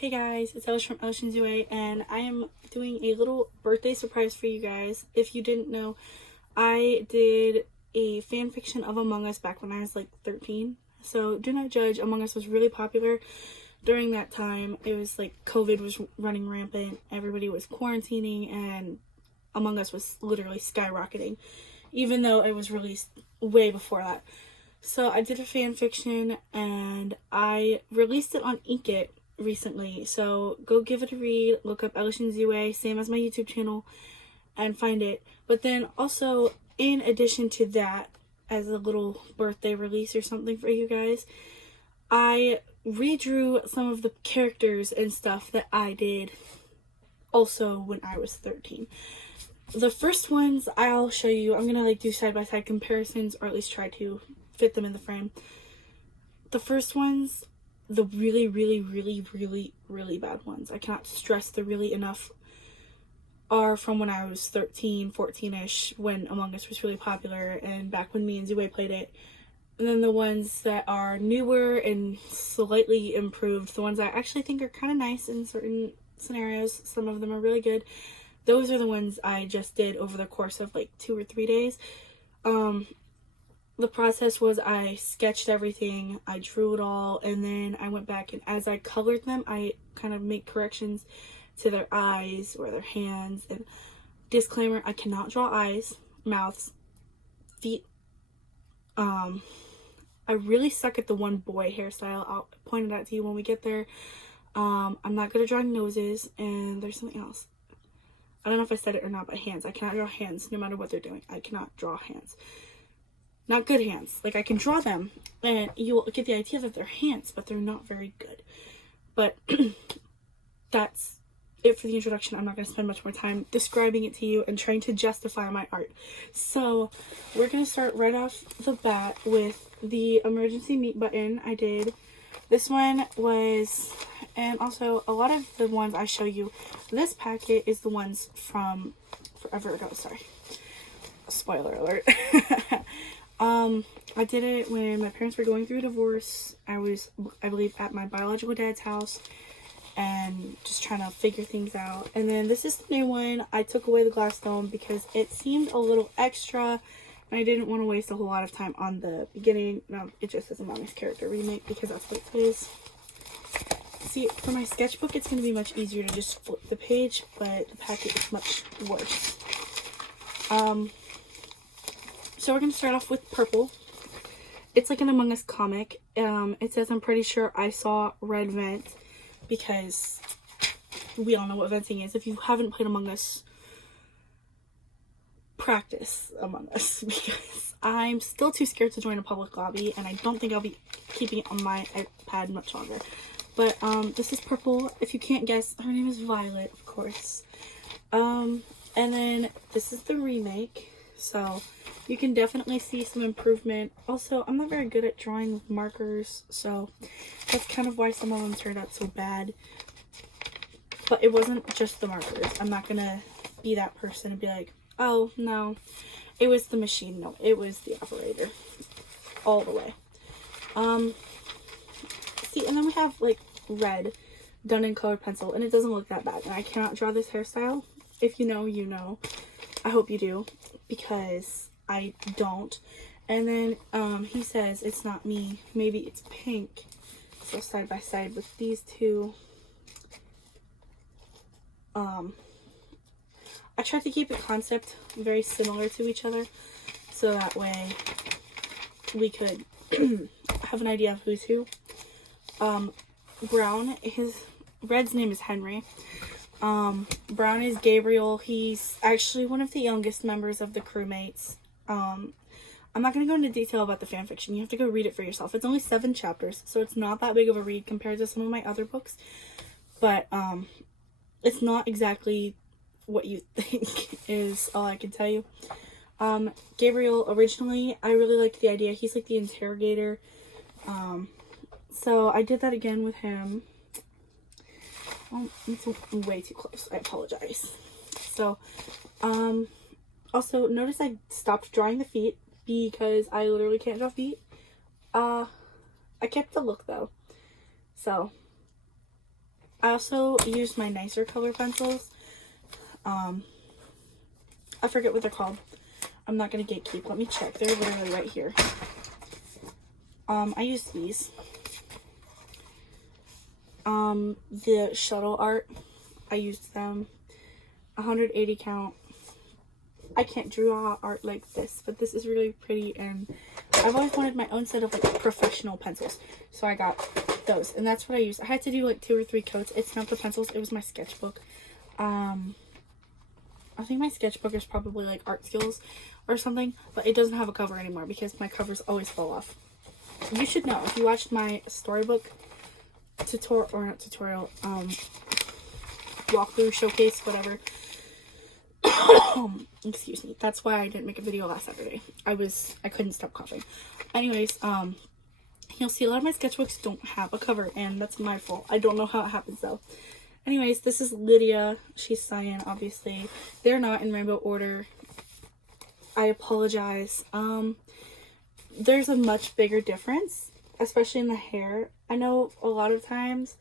Hey guys, it's Elish from Elish and Zue, and I am doing a little birthday surprise for you guys. If you didn't know, I did a fan fiction of Among Us back when I was like 13. So do not judge. Among Us was really popular during that time. It was like COVID was running rampant, everybody was quarantining, and Among Us was literally skyrocketing, even though it was released way before that. So I did a fan fiction and I released it on Inkit recently, so go give it a read. Look up Elish and Zue, same as my YouTube channel, and find it. But then also, in addition to that, as a little birthday release or something for you guys, I redrew some of the characters and stuff that I did also when I was 13. The first ones I'll show you, I'm gonna do side-by-side comparisons, or at least try to fit them in the frame. The first ones, the really bad ones, I cannot stress the really enough, are from when I was 13, 14-ish, when Among Us was really popular and back when me and Zue played it. And then the ones that are newer and slightly improved, the ones I actually think are kind of nice in certain scenarios, some of them are really good, those are the ones I just did over the course of like 2 or 3 days. The process was I sketched everything, I drew it all, and then I went back and as I colored them, I kind of make corrections to their eyes or their hands. And disclaimer, I cannot draw eyes, mouths, feet. I really suck at the one boy hairstyle. I'll point it out to you when we get there. I'm not good at drawing noses, and there's something else. I don't know if I said it or not, but hands. I cannot draw hands no matter what they're doing. I cannot draw hands. Not good hands. Like, I can draw them, and you'll get the idea that they're hands, but they're not very good. But that's it for the introduction. I'm not going to spend much more time describing it to you and trying to justify my art. So, we're going to start right off the bat with the emergency meet button I did. This one was, and also a lot of the ones I show you, this packet is the ones from forever ago, sorry. Spoiler alert. I did it when my parents were going through a divorce. I was, I believe, at my biological dad's house and just trying to figure things out. And then this is the new one. I took away the glass dome because it seemed a little extra and I didn't want to waste a whole lot of time on the beginning. No, it just says a Mommy's Character remake because that's what it is. See, for my sketchbook, it's going to be much easier to just flip the page, but the packet is much worse. So we're going to start off with purple. It's like an Among Us comic. It says, I'm pretty sure I saw red vent, because we all know what venting is. If you haven't played Among Us, practice Among Us, because I'm still too scared to join a public lobby, and I don't think I'll be keeping it on my iPad much longer. But this is purple. If you can't guess, her name is Violet, of course. And then this is the remake. So you can definitely see some improvement. Also, I'm not very good at drawing with markers, so that's kind of why some of them turned out so bad. But it wasn't just the markers. I'm not gonna be that person and be like, oh, no, it was the machine. No, it was the operator. All the way. See, and then we have, like, red done in colored pencil, and it doesn't look that bad. And I cannot draw this hairstyle. If you know, you know. I hope you do, because I don't. And then he says it's not me, maybe it's pink. So side by side with these two. I tried to keep the concept very similar to each other, so that way we could have an idea of who's who. Brown, Red's name is Henry. Brown is Gabriel. He's actually one of the youngest members of the crewmates. I'm not going to go into detail about the fanfiction. You have to go read it for yourself. It's only 7 chapters, so it's not that big of a read compared to some of my other books. But, it's not exactly what you think is all I can tell you. Gabriel, originally, I really liked the idea. He's like the interrogator. So I did that again with him. Oh, it's way too close. I apologize. So, also, notice I stopped drawing the feet because I literally can't draw feet. I kept the look, though. So, I also use my nicer color pencils. I forget what they're called. I'm not gonna gatekeep. Let me check. They're literally right here. I use these. The shuttle art, I used them. 180 count. I can't draw art like this, but this is really pretty, and I've always wanted my own set of like professional pencils, so I got those, and that's what I used. I had to do like 2 or 3 coats. It's not the pencils, it was my sketchbook. I think my sketchbook is probably like art skills or something, but it doesn't have a cover anymore because my covers always fall off. You should know, if you watched my storybook tutorial, or not tutorial, walkthrough, showcase, whatever. Excuse me. That's why I didn't make a video last Saturday. I couldn't stop coughing. Anyways, you'll see a lot of my sketchbooks don't have a cover, and that's my fault. I don't know how it happens though. Anyways, this is Lydia. She's cyan, obviously. They're not in rainbow order. I apologize. There's a much bigger difference, especially in the hair. I know a lot of times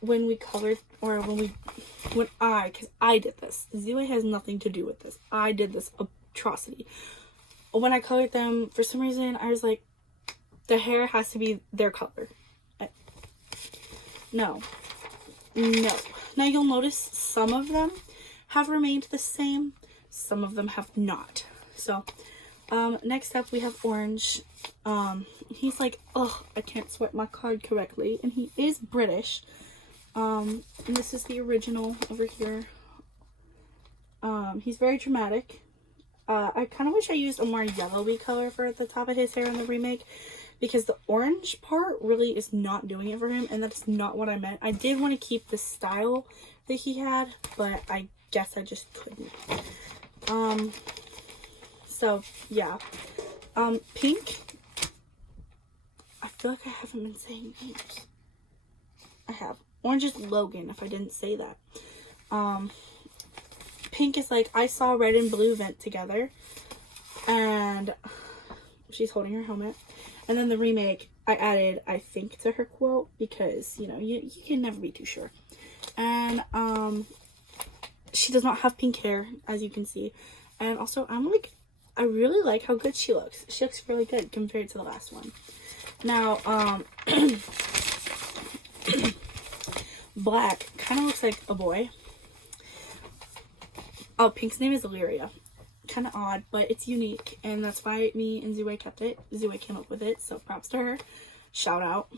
when we colored, or because I did this. Zue has nothing to do with this. I did this atrocity. When I colored them, for some reason, I was like, the hair has to be their color. No. Now you'll notice some of them have remained the same. Some of them have not. So, next up we have Orange. He's like, oh, I can't swipe my card correctly. And he is British. And this is the original over here. He's very dramatic. I kind of wish I used a more yellowy color for the top of his hair in the remake, because the orange part really is not doing it for him, and that's not what I meant. I did want to keep the style that he had, but I guess I just couldn't. So, yeah. Pink. I feel like I haven't been saying names. I have. Orange is Logan, if I didn't say that. Pink is like, I saw red and blue vent together. And she's holding her helmet. And then the remake, I added, I think, to her quote, because, you know, you can never be too sure. And, she does not have pink hair, as you can see. And also, I really like how good she looks. She looks really good compared to the last one. Now, Black kind of looks like a boy. Oh, Pink's name is Illyria. Kind of odd, but it's unique, and that's why me and Zue kept it. Zue came up with it, so props to her. Shout out.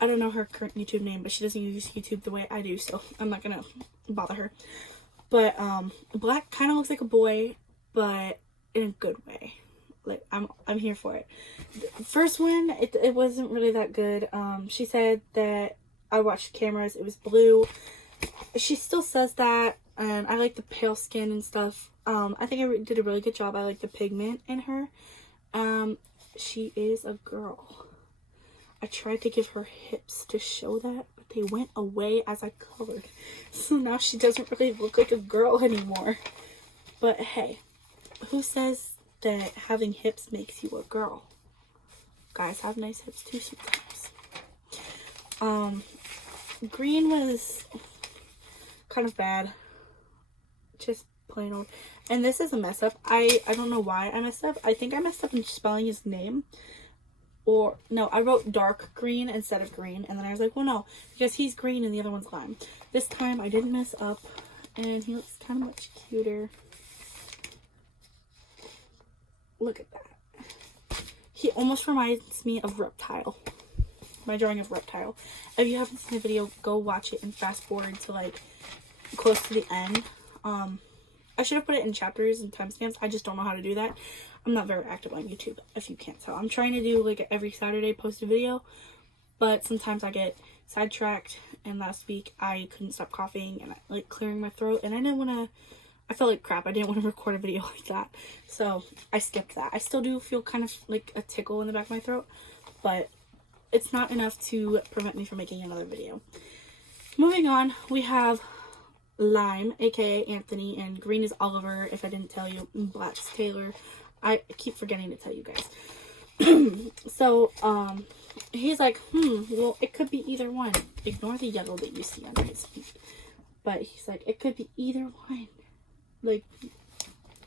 I don't know her current YouTube name, but she doesn't use YouTube the way I do, so I'm not gonna bother her. But Black kind of looks like a boy, but in a good way. Like, I'm here for it. The first one, it wasn't really that good. She said that I watched cameras, it was blue. She still says that, and I like the pale skin and stuff. I think I did a really good job. I like the pigment in her. She is a girl. I tried to give her hips to show that, but they went away as I colored. So now she doesn't really look like a girl anymore. But hey, who says that having hips makes you a girl? Guys have nice hips too sometimes. Green was kind of bad. Just plain old. And this is a mess up. I don't know why I messed up. I think I messed up in spelling his name. Or, no, I wrote dark green instead of green. And then I was like, well, no, because he's green and the other one's lime. This time I didn't mess up. And he looks kind of much cuter. Look at that. He almost reminds me of Reptile. My drawing of Reptile. If you haven't seen the video, go watch it and fast forward to, like, close to the end. I should have put it in chapters and timestamps. I just don't know how to do that. I'm not very active on YouTube, if you can't tell. I'm trying to do, like, every Saturday post a video, but sometimes I get sidetracked, and last week I couldn't stop coughing and, like, clearing my throat, and I didn't want to, I felt like crap. I didn't want to record a video like that, so I skipped that. I still do feel kind of like a tickle in the back of my throat, but it's not enough to prevent me from making another video. Moving on, we have Lime, aka Anthony, and green is Oliver, if I didn't tell you, and black's Taylor. I keep forgetting to tell you guys. So, he's like, well, it could be either one. Ignore the yellow that you see under his feet. But he's like, it could be either one. Like,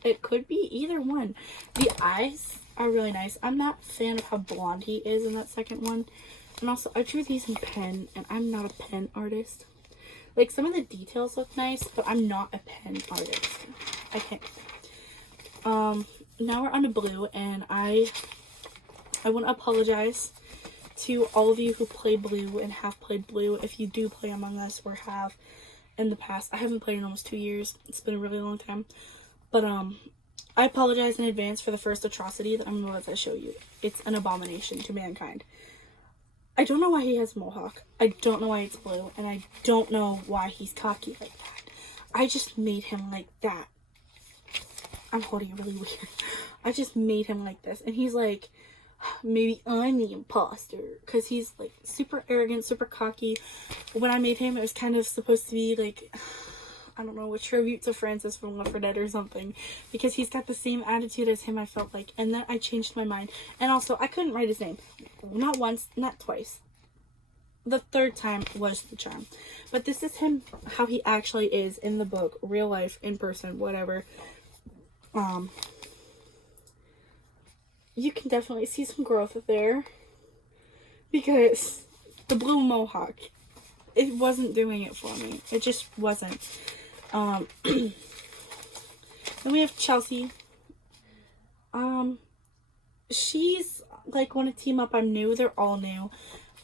it could be either one. The eyes are really nice. I'm not a fan of how blonde he is in that second one. And also, I drew these in pen, and I'm not a pen artist. Like, some of the details look nice, but I'm not a pen artist. I can't. Now we're on to blue, and I want to apologize to all of you who play blue and have played blue. If you do play Among Us or have in the past, I haven't played in almost 2 years. It's been a really long time. But, I apologize in advance for the first atrocity that I'm about to show you. It's an abomination to mankind. I don't know why he has a mohawk. I don't know why it's blue. And I don't know why he's cocky like that. I just made him like that. I'm holding it really weird. I just made him like this. And he's like, maybe I'm the imposter. Because he's like super arrogant, super cocky. When I made him, it was kind of supposed to be like, I don't know, a tribute to Francis from Left 4 Dead or something. Because he's got the same attitude as him, I felt like. And then I changed my mind. And also, I couldn't write his name. Not once, not twice. The third time was the charm. But this is him, how he actually is in the book. Real life, in person, whatever. You can definitely see some growth there. Because the blue mohawk, it wasn't doing it for me. It just wasn't. Then we have Chelsea. She's like, want to team up. I'm new. They're all new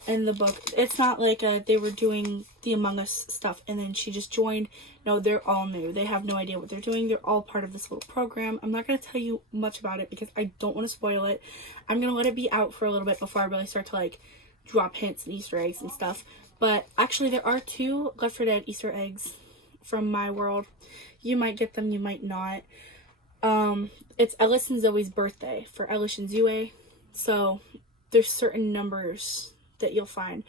in the book. It's not like they were doing the Among Us stuff and then she just joined. No, they're all new. They have no idea what they're doing. They're all part of this little program. I'm not going to tell you much about it because I don't want to spoil it. I'm going to let it be out for a little bit before I really start to like drop hints and Easter eggs and stuff. But actually there are 2 Left 4 Dead Easter eggs from my world. You might get them, you might not. It's Ellis and Zoe's birthday for Ellis and Zoe. So there's certain numbers that you'll find.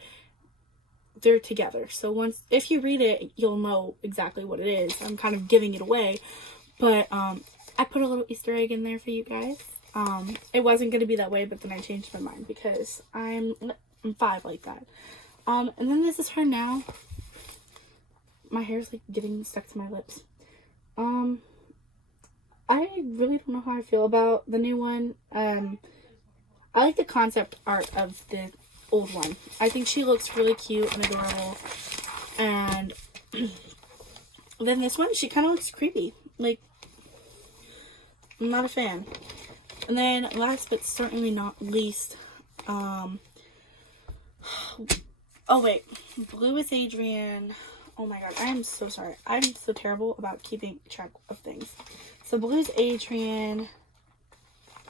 They're together. So once, if you read it, you'll know exactly what it is. I'm kind of giving it away. But I put a little Easter egg in there for you guys. It wasn't going to be that way, but then I changed my mind because I'm 5 like that. And then this is her now. My hair's like getting stuck to my lips. I really don't know how I feel about the new one. I like the concept art of the old one. I think she looks really cute and adorable. And then this one, she kind of looks creepy. Like, I'm not a fan. And then last but certainly not least, oh wait, blue is Adrian. Oh my god, I am so sorry. I'm so terrible about keeping track of things. So blue's Adrian.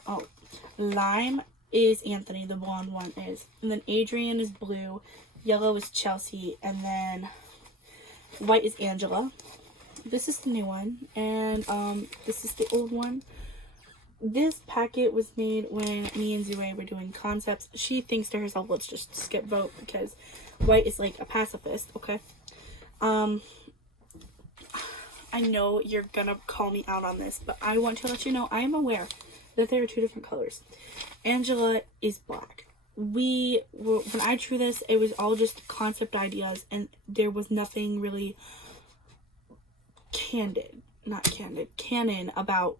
Oh, lime is Anthony, the blonde one is. And then Adrian is blue. Yellow is Chelsea. And then white is Angela. This is the new one. And this is the old one. This packet was made when me and Zoe were doing concepts. She thinks to herself, let's just skip vote because white is like a pacifist, okay? I know you're gonna call me out on this, but I want to let you know I am aware that there are 2 different colors. Angela is black. When I drew this, it was all just concept ideas, and there was nothing really canon about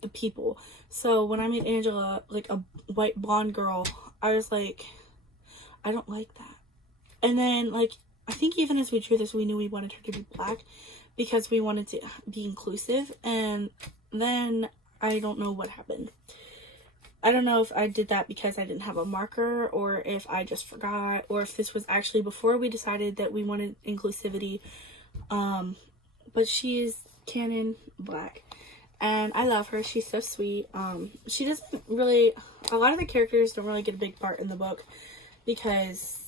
the people. So when I made Angela like a white blonde girl, I was like, I don't like that. And then like, I think even as we drew this, we knew we wanted her to be black because we wanted to be inclusive. And then I don't know what happened. I don't know if I did that because I didn't have a marker or if I just forgot or if this was actually before we decided that we wanted inclusivity. But she is canon black. And I love her. She's so sweet. She doesn't really... A lot of the characters don't really get a big part in the book because...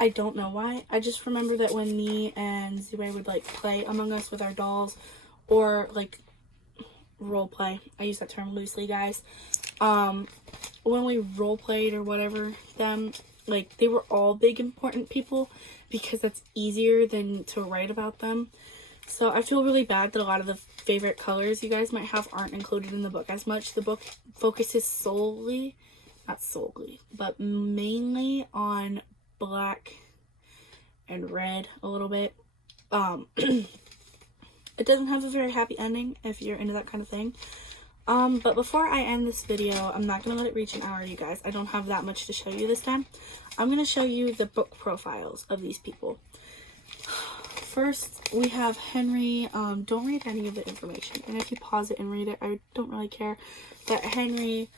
I don't know why. I just remember that when me and Zoe would like play Among Us with our dolls or like role play. I use that term loosely, guys. When we role played or whatever them, like they were all big important people because that's easier than to write about them. So I feel really bad that a lot of the favorite colors you guys might have aren't included in the book as much. The book focuses solely not solely, but mainly on black and red a little bit. It doesn't have a very happy ending if you're into that kind of thing. But before I end this video, I'm not going to let it reach an hour, you guys. I don't have that much to show you this time. I'm going to show you the book profiles of these people. First, we have Henry. Don't read any of the information. And if you pause it and read it, I don't really care. But Henry,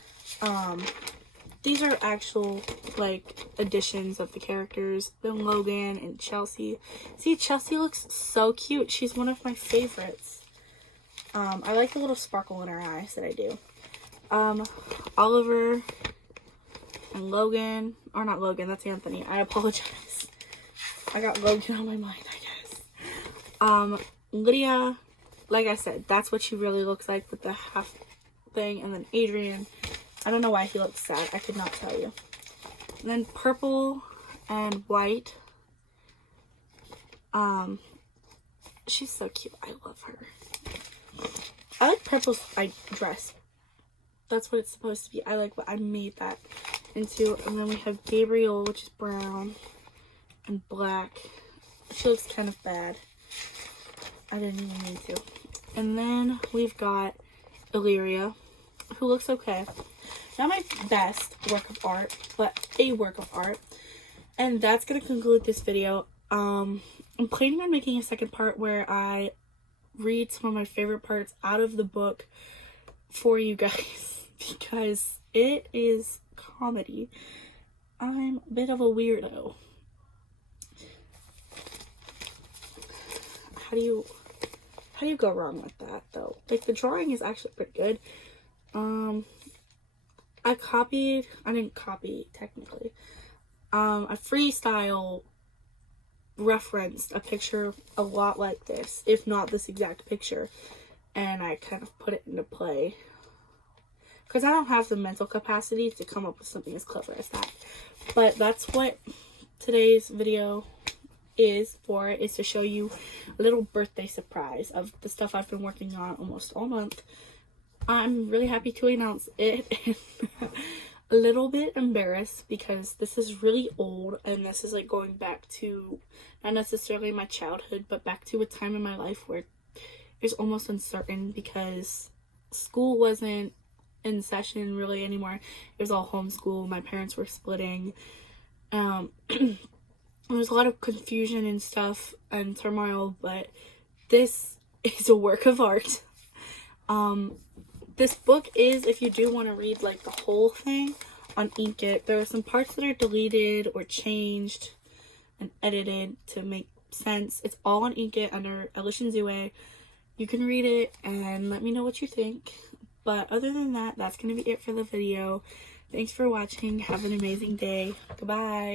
these are actual, like, additions of the characters. Then Logan and Chelsea. See, Chelsea looks so cute. She's one of my favorites. I like the little sparkle in her eyes that I do. Oliver and Logan. Or not Logan, that's Anthony. I apologize. I got Logan on my mind, I guess. Lydia, like I said, that's what she really looks like with the half thing. And then Adrian. I don't know why he looks sad. I could not tell you. And then purple and white. She's so cute. I love her. I like purple's dress. That's what it's supposed to be. I like what I made that into. And then we have Gabriel, which is brown and black. She looks kind of bad. I didn't even mean to. And then we've got Illyria, who looks okay. Not my best work of art, but a work of art. And that's going to conclude this video. I'm planning on making a second part where I read some of my favorite parts out of the book for you guys. Because it is comedy. I'm a bit of a weirdo. How do you go wrong with that, though? Like, the drawing is actually pretty good. I didn't copy, technically. I freestyle referenced a picture a lot like this, if not this exact picture, and I kind of put it into play. Because I don't have the mental capacity to come up with something as clever as that. But that's what today's video is for, is to show you a little birthday surprise of the stuff I've been working on almost all month. I'm really happy to announce it. A little bit embarrassed because this is really old, and this is like going back to not necessarily my childhood, but back to a time in my life where it was almost uncertain because school wasn't in session really anymore. It was all homeschool. My parents were splitting. There was a lot of confusion and stuff and turmoil, but this is a work of art. This book is, if you do want to read like the whole thing, on Inkit. There are some parts that are deleted or changed and edited to make sense. It's all on Inkit under Ella Shinzue. You can read it and let me know what you think. But other than that, that's going to be it for the video. Thanks for watching. Have an amazing day. Goodbye.